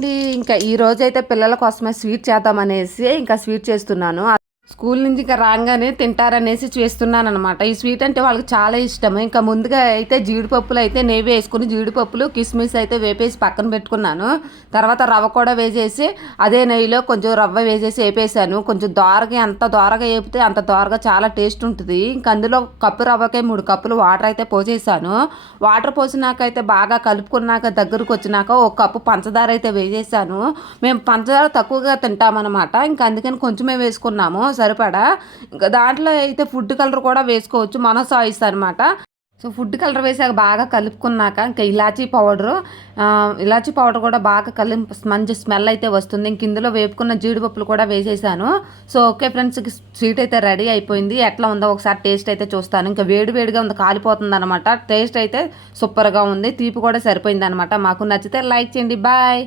అండి ఇంకా ఈ రోజైతే పిల్లల కోసమే స్వీట్ చేద్దామనేసి ఇంకా స్వీట్ చేస్తున్నాను. స్కూల్ నుంచి ఇంకా రాగానే తింటారనేసి చేస్తున్నాను అనమాట ఈ స్వీట్ అంటే వాళ్ళకి చాలా ఇష్టం. ఇంకా ముందుగా అయితే జీడిపప్పులు అయితే నెయ్యి వేసుకుని జీడిపప్పులు కిస్మిస్ అయితే వేపేసి పక్కన పెట్టుకున్నాను. తర్వాత రవ్వ కూడా వేసేసి అదే నెయ్యిలో కొంచెం రవ్వ వేసేసి వేపేసాను కొంచెం దోరగా ఎంత దోరగా వేపితే అంత దోరగా చాలా టేస్ట్ ఉంటుంది. ఇంకా అందులో కప్పు రవ్వకే మూడు కప్పులు వాటర్ అయితే పోసేసాను. వాటర్ పోసినాక అయితే బాగా కలుపుకున్నాక దగ్గరకు వచ్చినాక ఒక కప్పు పంచదార అయితే వేసేసాను. మేము పంచదార తక్కువగా తింటామన్నమాట. ఇంకా అందుకని కొంచెమే వేసుకున్నాము. సరిపడా? ఇంకా దాంట్లో అయితే ఫుడ్ కలర్ కూడా వేసుకోవచ్చు మన చాయిస్ అనమాట సో ఫుడ్ కలర్ వేసాక బాగా కలుపుకున్నాక ఇంకా ఇలాచీ పౌడరు ఇలాచీ పౌడర్ కూడా బాగా కలి మంచి స్మెల్ అయితే వస్తుంది. ఇంక ఇందులో వేపుకున్న జీడిపప్పులు కూడా వేసేసాను. సో ఓకే ఫ్రెండ్స్ స్వీట్ అయితే రెడీ అయిపోయింది. ఎట్లా ఉందో ఒకసారి టేస్ట్ అయితే చూస్తాను. ఇంకా వేడి వేడిగా ఉంది కాలిపోతుంది అనమాట టేస్ట్ అయితే సూపర్గా ఉంది. తీపి కూడా సరిపోయింది అనమాట మాకు నచ్చితే లైక్ చేయండి. బాయ్!